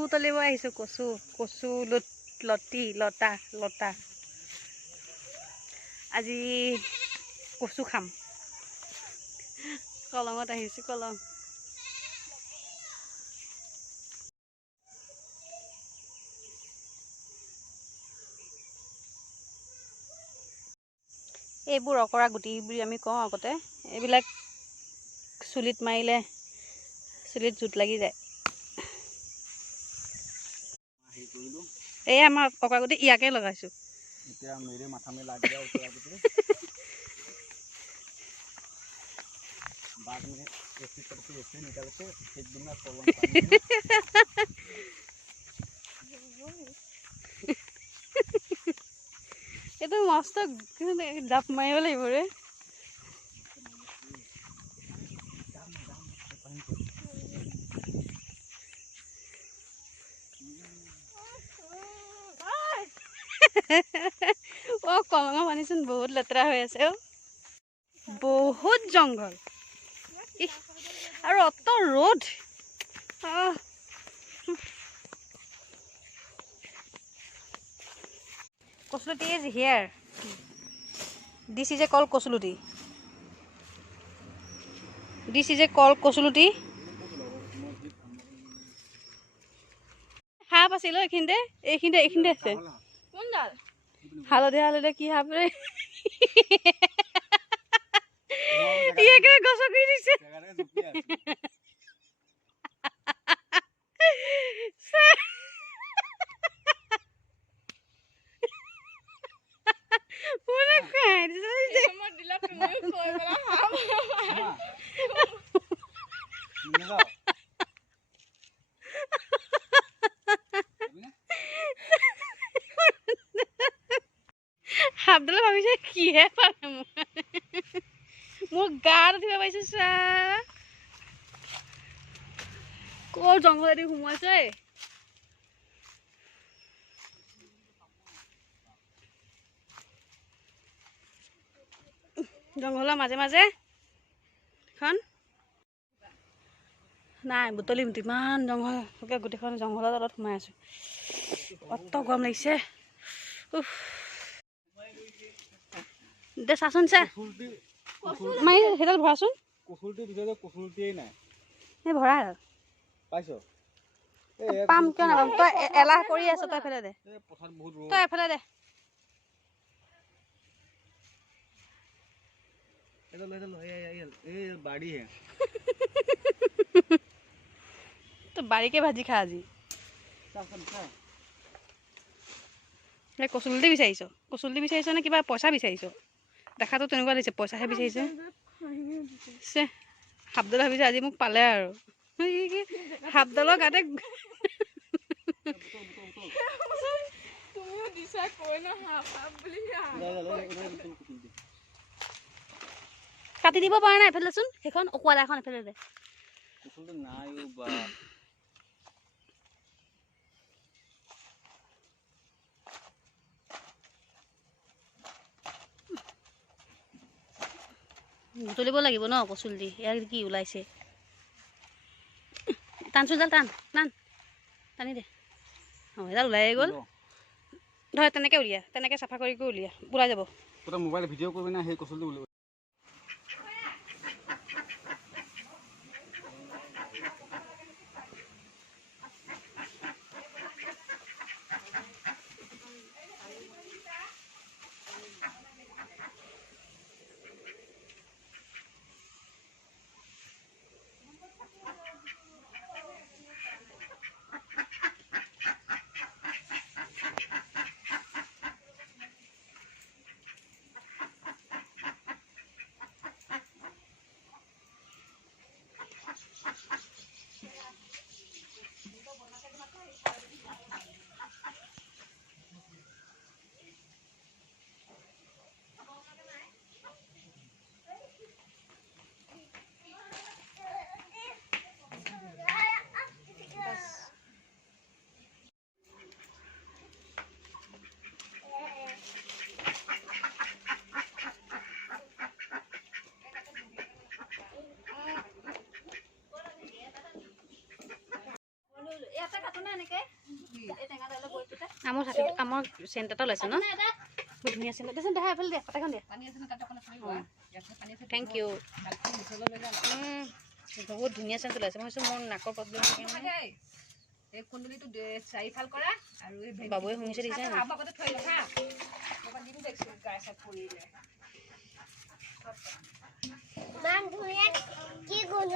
বুটলিব আহিছোঁ কচু কচু লতি লতা লতা আজি কচু খাম কলঙত আহিছোঁ কলং এইবোৰ অকৰা গুটি বুলি আমি কওঁ আগতে এইবিলাক চুলিত মাৰিলে চুলিত জুত লাগি যায় এই আমাৰ অকৰা গুটি ইয়াকে লগাইছোঁ এতিয়া মেৰে মাথা में लाग गया অকৰা গুটি बाद में ऐसे करके ऐसे निकाल के एक दिन में कलम पानी এইটো মস্ত জাপ মাৰিব লাগিব ৰে ও কলঙৰ পানীচোন বহুত লেতেৰা হৈ আছে অ বহুত জংঘল আৰু অত ৰ'দ কচুলতি is here. This is a called কচুলতি. This is a called কচুলতি. হাপ আছিল এইখিনিতে আছে কোনডাল হালধীয়া কি হাপ ৰে ইয়াকে গছক দিছে হাবডালে ভাবিছে কিহে পালে মোৰ গাত উঠিব পাইছে চা ক'ৰ জংঘলেদি সোমাইছে জংঘলৰ মাজে মাজে এখন নাই বুটলিম ইমান জংঘল গোটেইখন জংঘলৰ তলত সোমাই আছো অত গৰম লাগিছে দে চাচোন চা মাৰি সেইডাল ভৰাচোন কচুলতি বিচাৰিলে কচুলতিয়ে নাই এই ভৰা পাইছ পাম কিয় নাপাম তই এলাহ কৰি আছ তই এফালে দে পথাৰত বহুত ৰ'দ তই এফালে দে এই বাড়ি হে তো বাড়িকে ভাজি খা আজি কচুলতি বিচাৰিছ নে কিবা পইচা বিচাৰিছ দেখাতো তেনেকুৱা দিছে পইচাহে বিচাৰিছে সাপডাল ভাবিছে আজি মোক পালে আৰু সাপডালৰ গাতে কাটি দিব পৰা নাই এফালে চোন সেইখন অকোৱালা এখন এফালে দে বুটলিব লাগিব ন কচুলতি ইয়াৰ কি ওলাইছে টানচোন টান টানি দে এডাল ওলাই গ'ল ধৰ তেনেকৈ উলিয়া তেনেকৈ চাফা কৰি উলিয়া ওলাই যাব তই মোবাইল ভিডিঅ' কৰিবি না সেই কচুলতি উলিয়াব আমৰ হাতত আমৰ চেণ্ট এটা ওলাইছে ন বহুত ধুনীয়া চেণ্ট দেচোন দেহা এফালে দে কটাখন দে থেংক ইউ বহুত ধুনীয়া চেণ্ট ওলাইছে মই ভাবিছোঁ মোৰ নাকৰ প্ৰব্লেম এই কুণ্ডলীটো চাৰিফাল কৰা আৰু এই বাবুৱে শুনিছে দেখিছে নাই বাবুতে থৈ লওক হা বাবা দিন দেখছো গায় সব পৰিলে মান ধুনীয়া কি গোন্ধ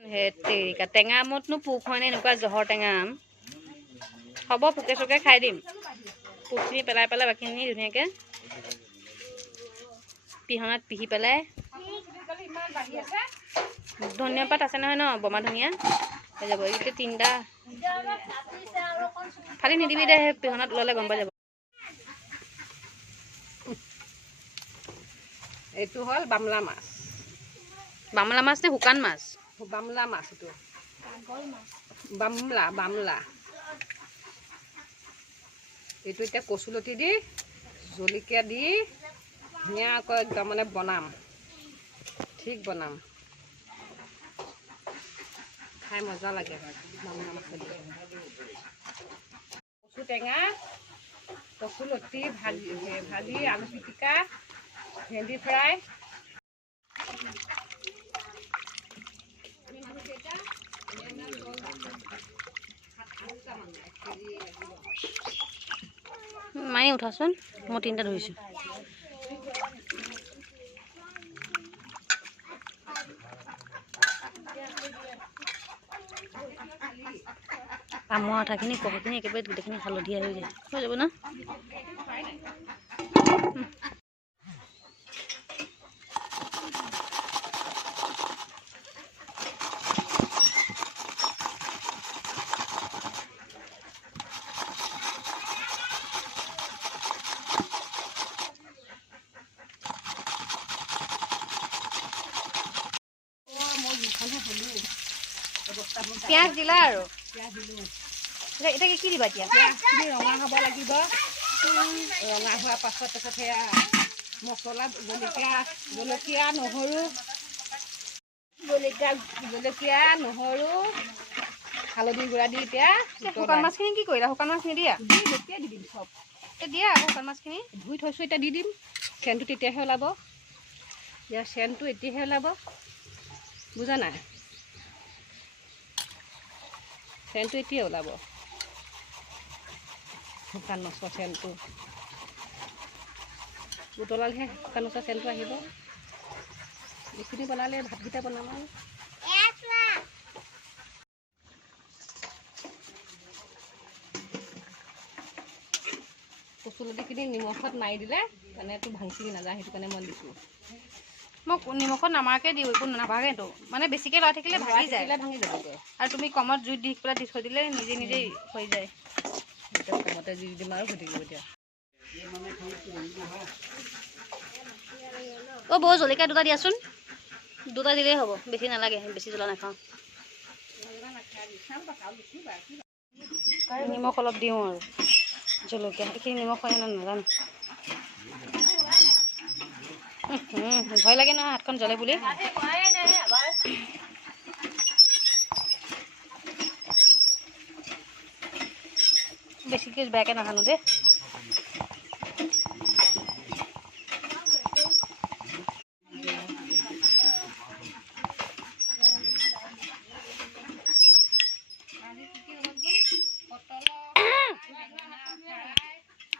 হেতেৰিকা টেঙা আমতনো পোক হয় নে এনেকুৱা জহৰ টেঙা আম হ'ব পোকে চোকে খাই দিম পোকখিনি পেলাই পেলাই বাকীখিনি ধুনীয়াকৈ পিহনাত পিহি পেলাই ধনিয়া পাত আছে নহয় ন বমা ধনিয়া হৈ যাব এইটো তিনিটা খালি নিদিবি দে পিহনাত ওলালে গম পাই যাব এইটো হ'ল বামলা মাছ বামলা মাছ নে শুকান মাছ বামলা মাছ এইটো বামলা বামলা এইটো এতিয়া কচুলতি দি জলকীয়া দি ধুনীয়াকৈ একদম মানে বনাম ঠিক বনাম খাই মজা লাগে বামলা মাছেদি কচু টেঙা কচুলতি ভাজি ভাজি আলু পিটিকা ভেন্দি ফ্ৰাই মায়ে উঠাচোন মই তিনিটা ধৰিছোঁ আমৰ আঠাখিনি কহখিনি একেবাৰে গোটেইখিনি হালধীয়া হৈ যায় হৈ যাব ন পিঁয়াজ দিলা আৰু এতিয়া কি দিবা এতিয়া ৰঙা হ'ব লাগিব ৰঙা হোৱাৰ পাছত তাৰপিছত সেয়া মছলা জলকীয়া নহৰু নহৰু হালধি গুড়া দি এতিয়া শুকান মাছখিনি কি কৰিলা শুকান মাছখিনি দিয়া এতিয়া দি দিম চব এই দিয়া আকৌ শুকান মাছখিনি ধুই থৈছোঁ এতিয়া দি দিম চেনটো তেতিয়াহে ওলাব ইয়াৰ চেনটো এতিয়াহে ওলাব বুজা নাই চেনটো এতিয়া ওলাব শুকান মাছৰ চেনটো উতলালেহে শুকান মাছৰ চেনটো আহিব এইখিনি বনালে ভাতকেইটা বনাম আৰু কচুলতিখিনি নিমখত মাৰি দিলে মানে এইটো ভাঙি নাযায় সেইটো কাৰণে মই দিছোঁ মই নিমখত নামাৰাকৈ দিওঁ একো নাভাগেতো মানে বেছিকৈ লৰাই থাকিলে ভাগি যায় ভাঙি যাবগৈ আৰু তুমি কমত জুইত দি পেলাই দি থৈ দিলে নিজে নিজেই হৈ যায় এতিয়া কমতে দি দিম আৰু হৈ থাকিব এতিয়া অ' বৌ জলকীয়া দুটা দিয়াচোন দুটা দিলেই হ'ব বেছি নালাগে বেছি জ্বলা নাখাওঁ নিমখ অলপ দিওঁ আৰু জলকীয়া এইখিনি নিমখ হয় না নাজানো ভয় লাগে নহয় হাতখন জ্বলে বুলি বেছিকৈ বেয়াকৈ নাজানো দেই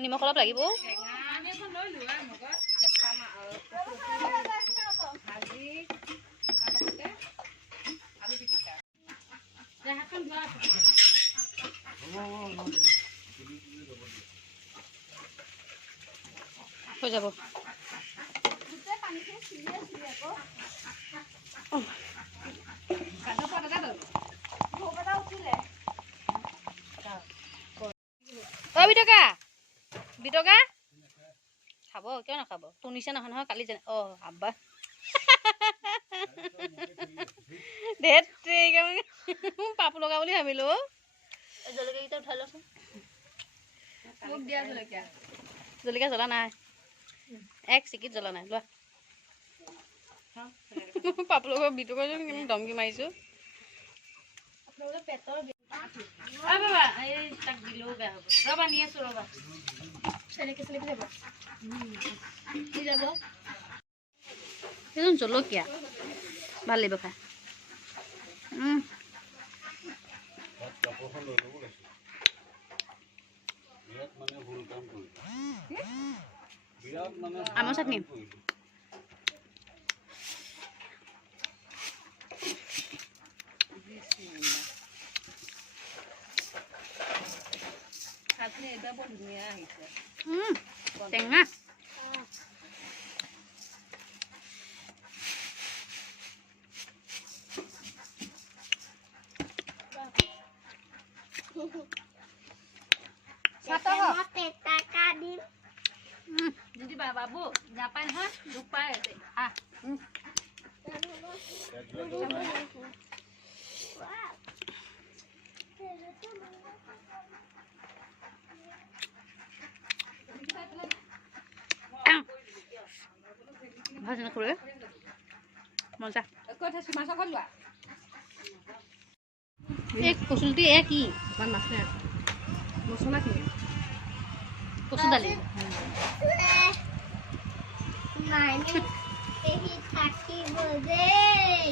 নিমখ অলপ লাগিব হৈ যাব বিটকা বিটকা খাব কিয় নাখাব তোৰ নিচিনা নহয় নহয় কালি যেনে অঁ আব্বা ধেত পাপ লগা বুলি ভাবিলো জলকীয়াকেইটা উঠাই লচোন জলকীয়া জ্বলা নাই এক চিকিত জ্বলা নাই লোৱা পাপ লগা বিটকা যেন দমকি মাৰিছো বাবা এই তাক দিলেও বেয়া হ'ব ৰ'বা নি আছোঁ ৰ'বা চেলেকি যাব কি যাব সেইজন জলকীয়া ভাল লাগিব খাই আমৰ চাটনি চাটনি এইবাৰ বৰ ধুনীয়া আহিছে টেঙা টাকা দিম যদি বাবু নাপায় নহয় দুখ পাই আছে ভাজি নকৰে মজা মাছ অকল লোৱা এই কচুলটি কি ইমান মাছ নাই মছলাখিনি কচু দালি মাইনে এই থাকিব দেই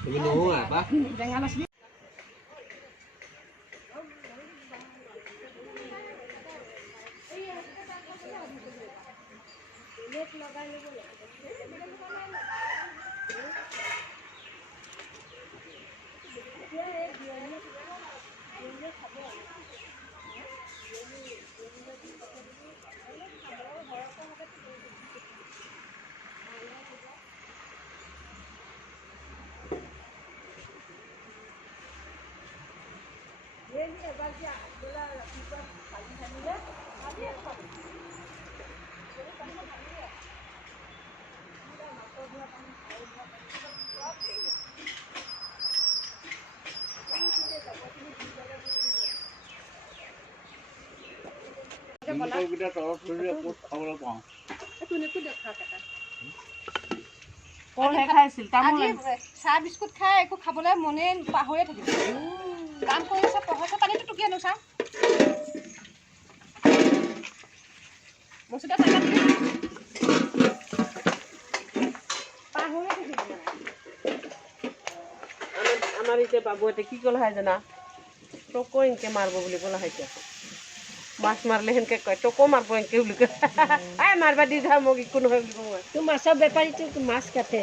তুমি নোহোৱা বা বেঙা মাছ কেইটা তলত ধৰি ক'ত খাবলৈ পাওঁ কলহে খাইছিল চাহ বিস্কুট খাই একো খাবলৈ মনে পাহৰিয়ে থাকিব কাম কৰিছে পঢ়াইছে পানীটো টুকি আনো চাওঁ বস্তুটা টাকা দি পাহৰিয়ে থাকিব আমাৰ এতিয়া বাবুহঁতে কি ক'লে হয় জানা টকো এনেকৈ মাৰিব বুলি ক'লে হয় এতিয়া মাছ মাৰিলে সেনেকৈ কয় টকো মাৰিব এনেকৈ বুলি কয় মাৰিব দি যা মোক একো নহয় বুলি কওঁ তোৰ মাছৰ বেপাৰীটো মাছ কাটে